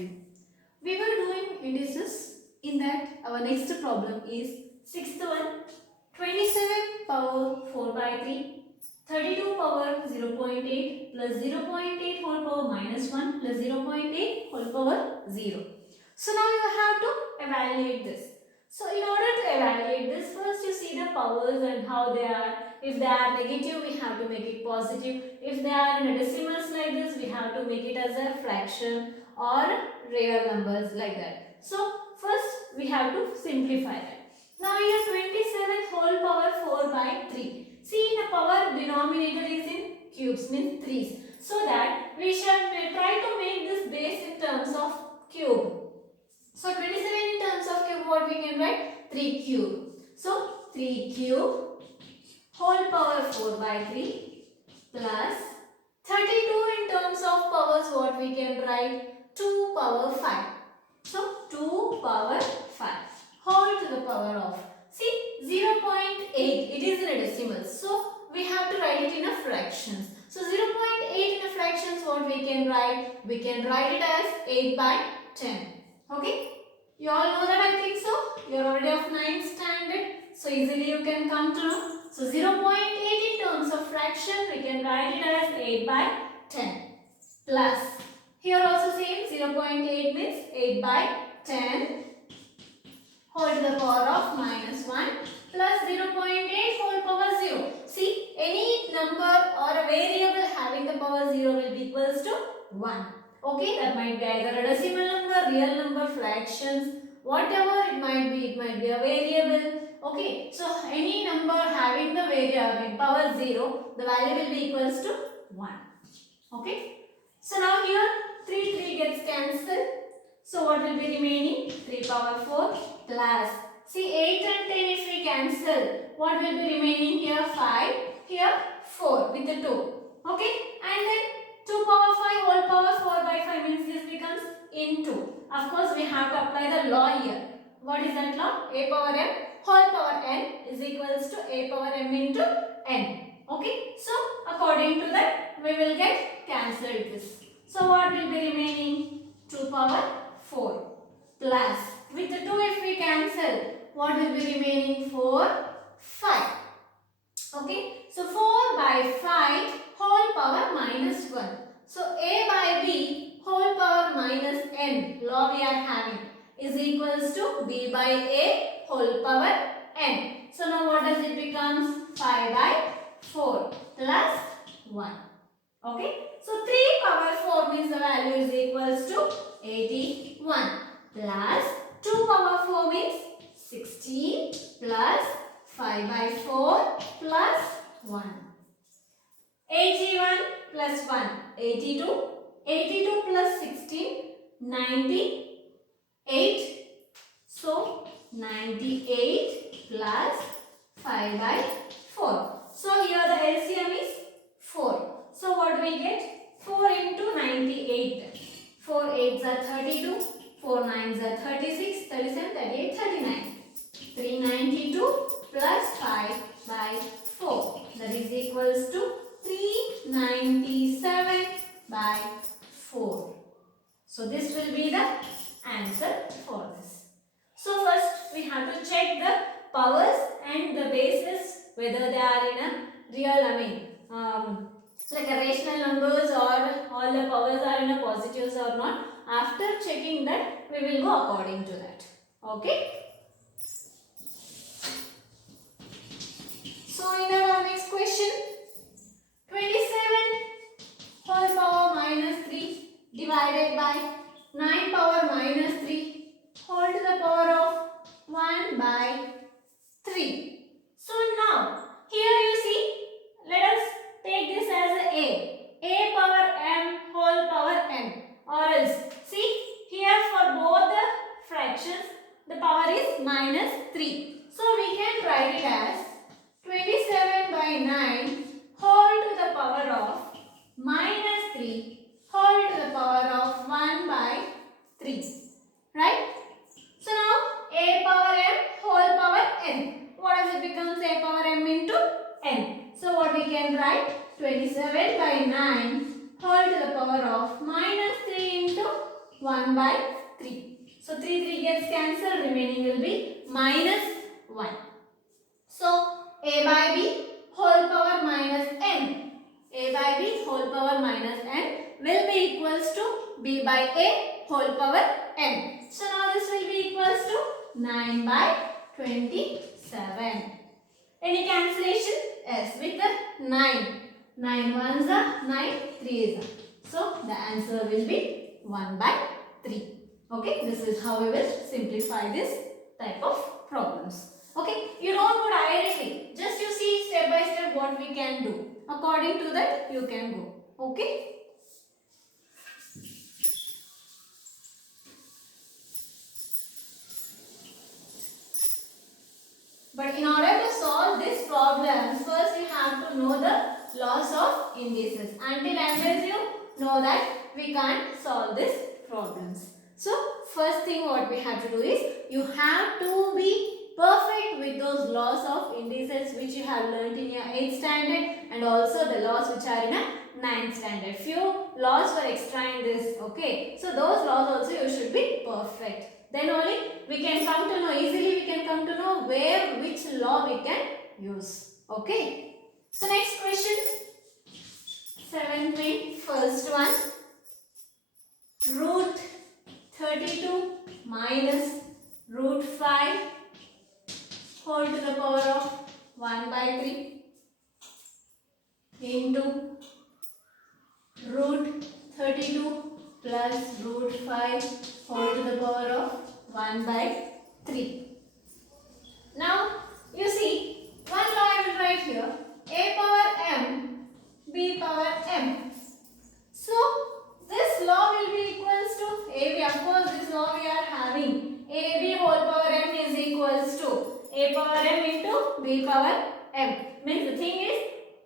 geometry. We were doing indices. In that, our next problem is sixth one. 27 power 4 by 3, 32 power 0.8 plus 0.8 whole power minus 1 plus 0.8 whole power 0. So now you have to evaluate this. So in order to evaluate this, first you see the powers and how they are. If they are negative, we have to make it positive. If they are in decimals like this, we have to make it as a fraction or real numbers like that. So first we have to simplify that. Now here 27 whole power 4 by 3. See, the power denominator is in cubes, means 3's. So that we shall try to make this base in terms of cube. So 27 in terms of cube, what we can write? 3 cube. So 3 cube whole power 4 by 3 plus 32 in terms of powers, what we can write? 2 power 5. So 2 power 5 whole to the power of, see, 0.8, it is in a decimal. So we have to write it in a fractions. So 0.8 in a fractions, what we can write? We can write it as 8 by 10. Okay? You all know that, I think so. You are already of 9th standard. So easily you can come to know. So 0.8 in terms of fraction, we can write it as 8 by 10. Plus, here also same, 0.8 means 8 by 10 whole to the power of minus 1 plus 0.8 whole power 0. See, any number or a variable having the power 0 will be equals to 1. Okay, that might be either a decimal number, real number, fractions, whatever it might be a variable. Okay, so any number having the variable power 0, the value will be equals to 1. Okay, so now here 3 gets cancelled. So what will be remaining? 3 power 4 plus, see, 8 and 10 if we cancel, what will be remaining here? 5, here 4 with the 2. Okay, and then 2 power 5 whole power 4 by 5 means this becomes into. Of course, we have to apply the law here. What is that law? A power m whole power n is equals to a power m into n. Okay, so according to that, we will get cancelled this. So what will be remaining? 2 power 4 plus, with the 2 if we cancel, what will be remaining? 4, 5. Okay, so 4 by 5 whole power minus 1. So a by b whole power minus n, law we are having, is equals to b by a whole power n. So now what does it becomes? 5 by 4 plus 1. Okay, so 3 power 4 means the value is equals to 81 plus 2 power 4 means 16 plus 5 by 4 plus 1. 81 plus 1, 82. 82 plus 16, 98. So 98 plus 5 by 4. So here the LCM is 4. So what do we get? 4 into 98. 4 8s are 32. 4 9s are 36, 37, 38, 39. 392 plus 5 by 4. That is equals to 397 by 4. So this will be the answer for this. So first we have to check the powers and the bases, whether they are in a real, like a rational numbers or all the powers are in a positives or not. After checking that, we will go according to that. Okay. So in our next question, 27 whole power minus 3 divided by 9 power minus 3 whole to the power of 1 by 3. So now, here you see, let us take this as a power m whole power n, or else, see, here for both the fractions, the power is minus 3. So we can write it as 27 by 9 whole to the power of minus 3 whole to the power of 1 by 3. Right? So now a power m whole power n. What does it becomes? A power m into n. So what we can write? 27 by 9 whole to the power of minus 3 into 1 by 3. So 3 gets cancelled, remaining will be minus 1. So a by b whole power minus n. A by b whole power minus n will be equals to b by a whole power n. So now this will be equals to 9 by 27. Any cancellation? Yes, with the 9. 9 ones are 9, 3 is are. So the answer will be 1 by 3. Okay, this is how we will simplify this type of problems. Okay, you don't go directly. Just you see step by step what we can do. According to that you can go. Okay. But in order to solve this problem, first you have to know the laws of indices. Until unless you know that, we can't solve these problems. So first thing what we have to do is, you have to be perfect with those laws of indices which you have learnt in your 8th standard and also the laws which are in a 9th standard. Few laws were extra in this, okay. So those laws also you should be perfect. Then only we can come to know, easily we can come to know where which law we can use. Okay. So next question. 7th first one. Root 32 minus root 5 whole to the power of 1 by 3 into root 32 plus root 5 whole to the power of 1 by 3. Now you see, one law I will write here, a power m, b power m. So this law will be equals to ab. Of course this law we are having, ab whole power m is equals to a power m into b power m. Means the thing is,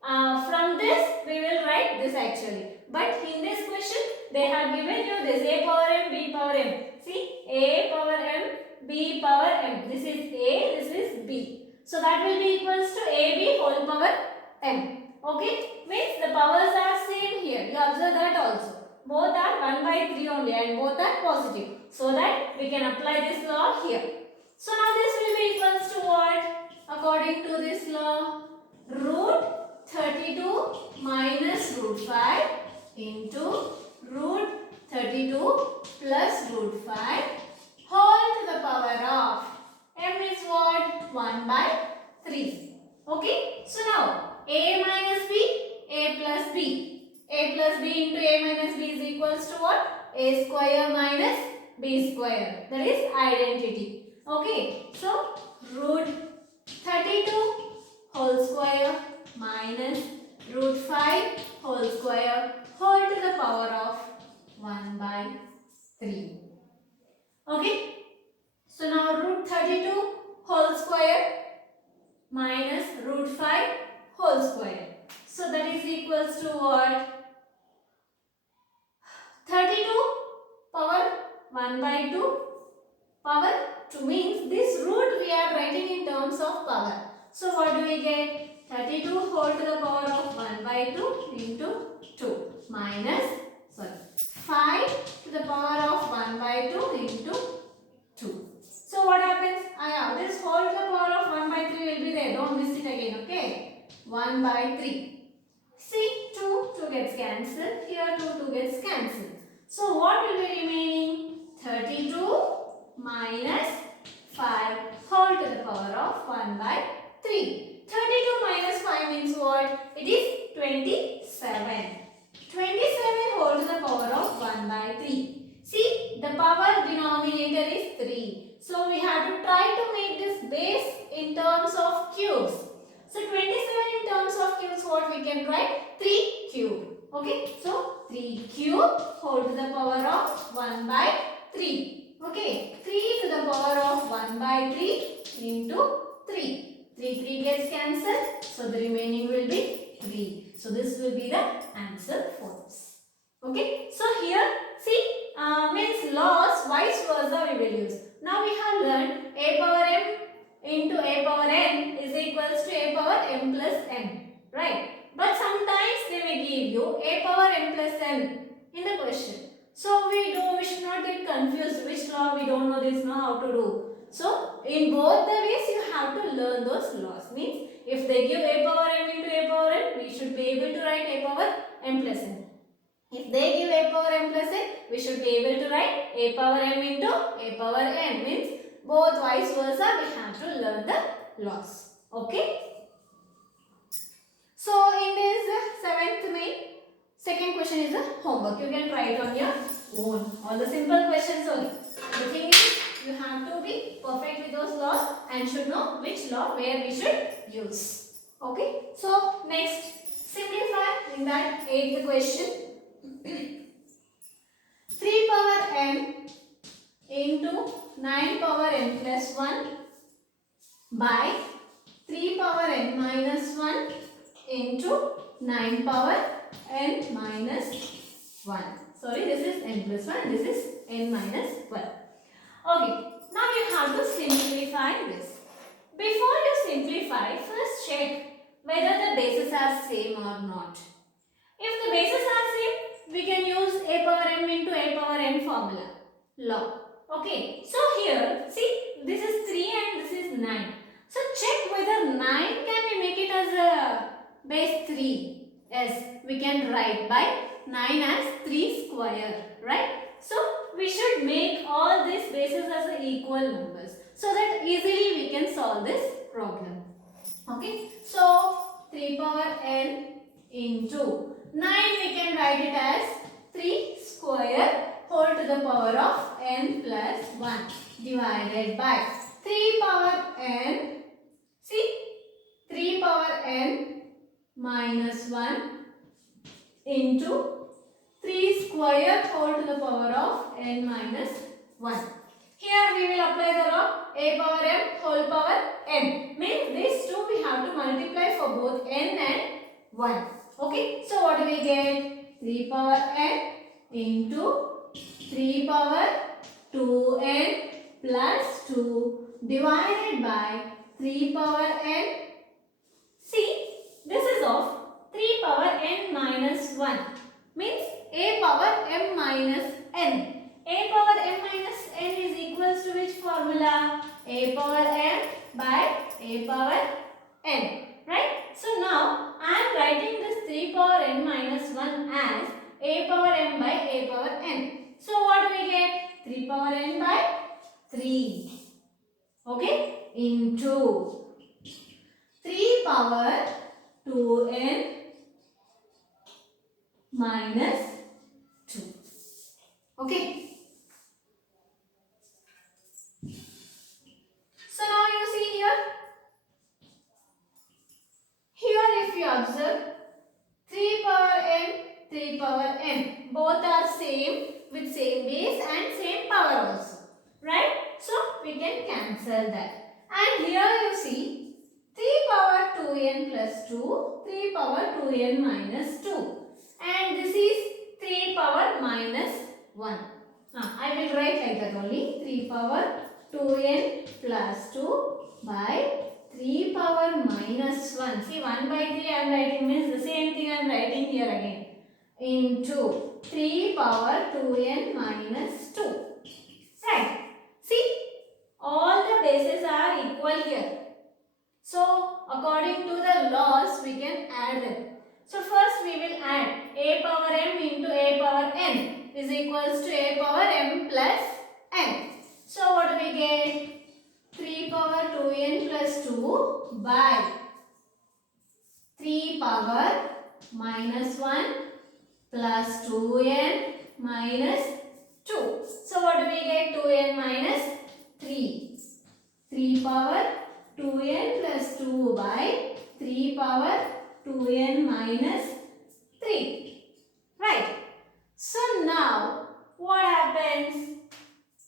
from this we will write this actually. But in this question they have given you this a power m, b power m. See, a power m, b power m. This is a, this is b. So that will be equals to ab whole power m. Okay, means the powers are same here. You observe that also. Both are 1 by 3 only and both are positive. So that we can apply this law here. So now this will be equals to what? According to this law, root 32 minus root 5 into root 32 plus root 5 whole to the power of m is what? 1 by 3. Okay. So now a minus b, a plus b. A plus b into a minus b is equals to what? A square minus b square. That is identity. Okay. So root 32 whole square minus root 5 whole square whole to the power of 1 by 3. Okay. So now root 32 whole square minus root 5 whole square. So that is equals to what? 32 power 1 by 2 power 2 means this root we are writing in terms of power. So what do we get? 32 whole to the power of 1 by 2 into 2 minus 5 to the power of 1 by 2 into 2. So what happens? This whole to the power of 1 by 3 will be there. Don't miss it again. Okay. 1 by 3. See, 2 gets cancelled. Here 2 gets cancelled. So what will be remaining? 32 minus 5 whole to the power of 1 by 3. 32 minus 5 means what? It is 27. 27 whole to the power of 1 by 3. See, the power denominator is 3. So we have to try to make this base in terms of cubes. So 27 in terms of cubes, what we can write? 3 cube. Okay, so 3 cube whole to the power of 1 by 3. Okay, 3 to the power of 1 by 3 into 3. 3 gets cancelled. So the remaining will be 3. So this will be the answer for this. Okay, so here see, means laws vice versa we will use. Now we have learned a power m into a power n is equals to a power m plus n, right? But sometimes they may give you a power m plus n in the question. So we should not get confused which law we don't know this, know how to do. So in both the ways you have to learn those laws. Means if they give a power m into a power n, we should be able to write a power m plus n. If they give a power m plus n, we should be able to write a power m into a power n. Means both vice versa we have to learn the laws. Okay. So in this 7th May, second question is a homework. You can try it on your own. All the simple questions only. The thing is, you have to be perfect with those laws and should know which law where we should use. Okay. So next, simplify in that 8th question. 3 power n into 9 power n plus 1 by 3 power n minus 1 into 9 power n minus 1. Sorry, this is n plus 1, this is n minus 1. Okay, now you have to simplify this. Before you simplify, first check whether the bases are same or not. If the bases are same, we can use a power m into a power n formula, law. Okay, so here, see, this is 3 and this is 9. So check whether 9 can we make it as a base 3. Yes, we can write by 9 as 3 square, right? So we should make all these bases as equal numbers so that easily we can solve this problem. Okay, so 3 power n into 9 we can write it as 3 square whole to the power of n plus 1 divided by 3 power n, see, 3 power n minus 1 into 3 square whole to the power of n minus 1. Here we will apply the law a power m whole power n. Means these two we have to multiply for both n and 1. Okay, so what do we get? 3 power n into 3 power 2n plus 2 divided by 3 power n. See, this is of 3 power n minus 1. Means a power m minus n. A power m minus n is equals to which formula? A power m by a power n. Right? So now I am writing this 3 power n minus 1 as a power m by a power n. So what do we get? 3 power n by 3. Okay? Into 3 power 2n minus 2. Okay? So now you see here. Here if you observe 3 power n, 3 power n. Both are same with same base and same power also. Right? So we can cancel that. And here you see 3 power 2n plus 2, 3 power 2n minus 2. And this is 3 power minus 1. I will write like that only. 3 power 2n plus 2 by 3 power minus 1. See, 1 by 3 I am writing means the same thing I am writing here again. Into 3 power 2n minus 2. Right. See, all the bases are equal here. So, according to the laws, we can add them. So, first we will add a power m into a power n is equals to a power m plus n. So, what do we get? 3 power 2n plus 2 by 3 power minus 1 plus 2n minus 2. So, what do we get? 2n minus 3. 3 power 2n plus 2 by 3 power 2n minus 3. Right. So now what happens?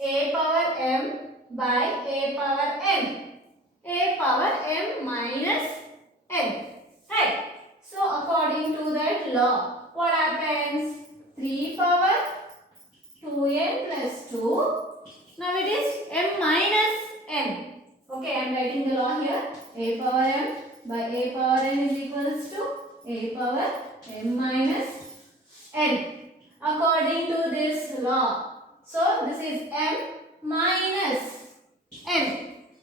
A power m by a power n. A power m minus n. Right. So according to that law, what happens? 3 power 2n plus 2. Now it is m minus n. Okay, I am writing the law here. A power m by a power n is equals to a power m minus n. according to this law. So this is m minus n.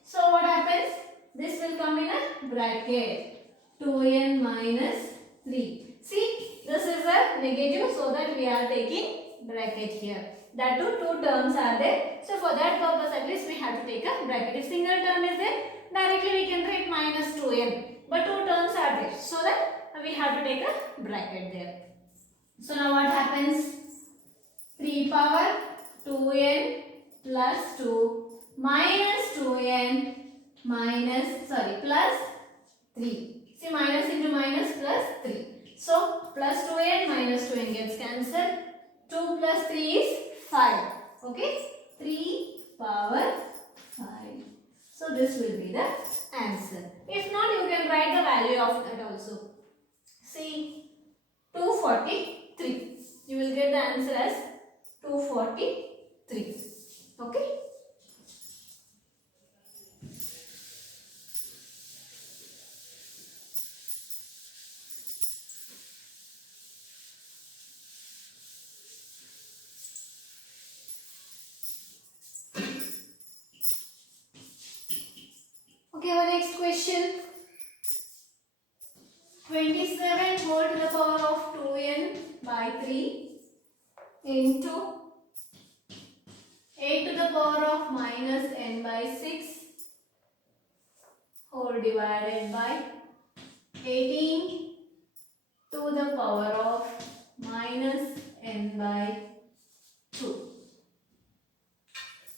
So what happens? This will come in a bracket. 2n minus 3. See, this is a negative, so that we are taking bracket here. That two terms are there. So for that purpose, at least we have to take a bracket. If single term is there, directly we can write minus 2n. But two terms are there, so that we have to take a bracket there. So now what happens? 3 power 2n plus 2 minus 2n plus 3. See, minus into minus plus 3. So plus 2n minus 2n gets cancelled. 2 plus 3 is 5. Okay? 3 power 5. So this will be the answer. If not, you can write the value of that also. See, 243. You will get the answer as 243. Okay? Okay, our next question. 27 whole to the power of 2n by 3 into 8 to the power of minus n by 6 whole divided by 18 to the power of minus n by 2.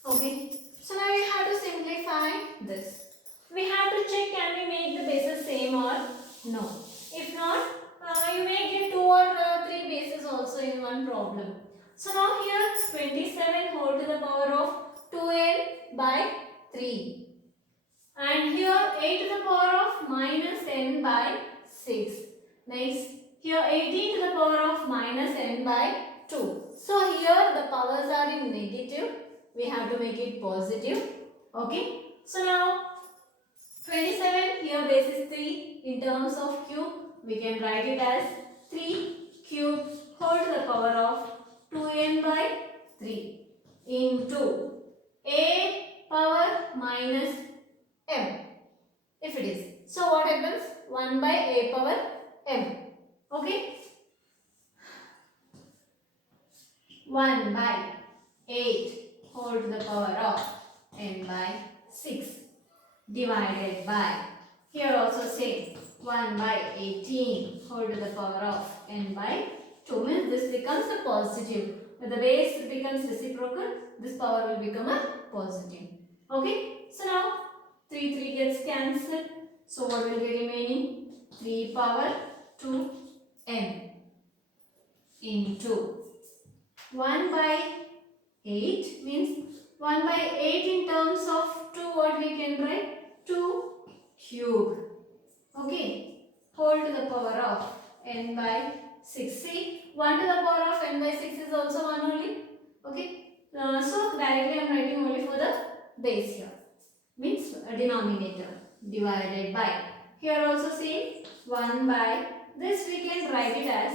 Okay, so now we have to simplify this. We have to check, can we make the bases same or no. If not, you may get 2 or 3 bases also in one problem. So now here 27 whole to the power of 2n by 3. And here 8 to the power of minus n by 6. Next, here 18 to the power of minus n by 2. So here the powers are in negative. We have to make it positive. Okay. So now 27, here base is 3. In terms of cube, we can write it as 3 cube whole to the power of 2n by 3 into a power minus m. If it is. So what happens? 1 by a power m. Okay. 1 by 8 whole to the power of n by 6 divided by, here also same, 1 by 18 whole to the power of n by 2, means this becomes a positive. When the base becomes reciprocal, this power will become a positive. Okay, so now 3 gets cancelled. So what will be remaining? 3 power 2 n into 1 by 8, means 1 by 8 in terms of 2, what we can write? 2 cube. Okay. Whole to the power of n by 6. See, 1 to the power of n by 6 is also 1 only. Okay. So directly I am writing only for the base here. Means denominator divided by. Here also same, 1 by. This we can write it as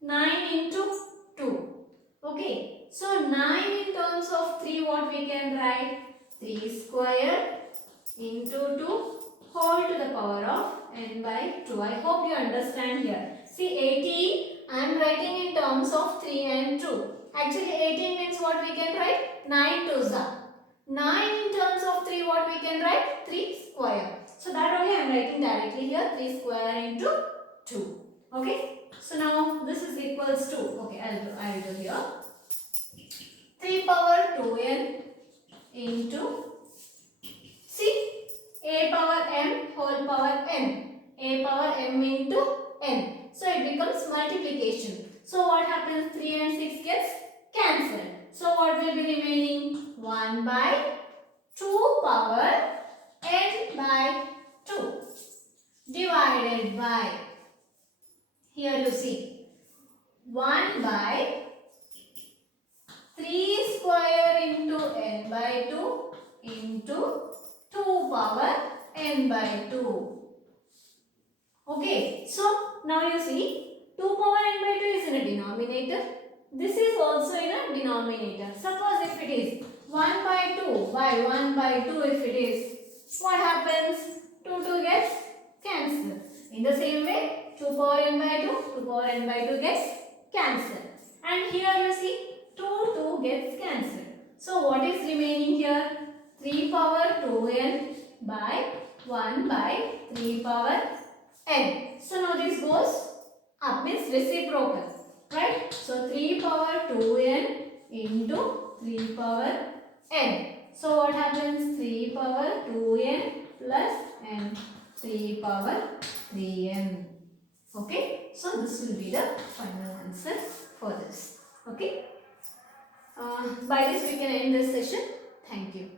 9 into 2. Okay. So 9 in terms of 3, what we can write? 3 square into 2 whole to the power of n by 2. I hope you understand here. See, 18 I am writing in terms of 3 and 2. Actually 18 means what we can write? 9 2s are. 9 in terms of 3, what we can write? 3 square. So that only I am writing directly here, 3 square into 2. Okay. So now this is equals to, okay, I will do here. 3 power 2n into, see, a power m whole power n. A power m into n. So it becomes multiplication. So what happens? 3 and 6 gets cancelled. So what will be remaining? 1 by 2 power n by 2 divided by, here you see, 1 by 3 square into n by 2 into 2 power n by 2. Okay, so now you see 2 power n by 2 is in a denominator. this is also in a denominator. Suppose if it is 1 by 2, by 1 by 2 if it is, what happens? 2 gets cancelled. In the same way, 2 power n by 2, 2 power n by 2 gets cancelled. And here you see 2 gets cancelled. So what is remaining here? 3 power 2n by 1 by 3 power n. So now this goes up, means reciprocal, right? So 3 power 2n into 3 power n. So what happens? 3 power 2n plus n, 3 power 3n. Okay, so this will be the final answer for this. Okay, by this we can end this session. Thank you.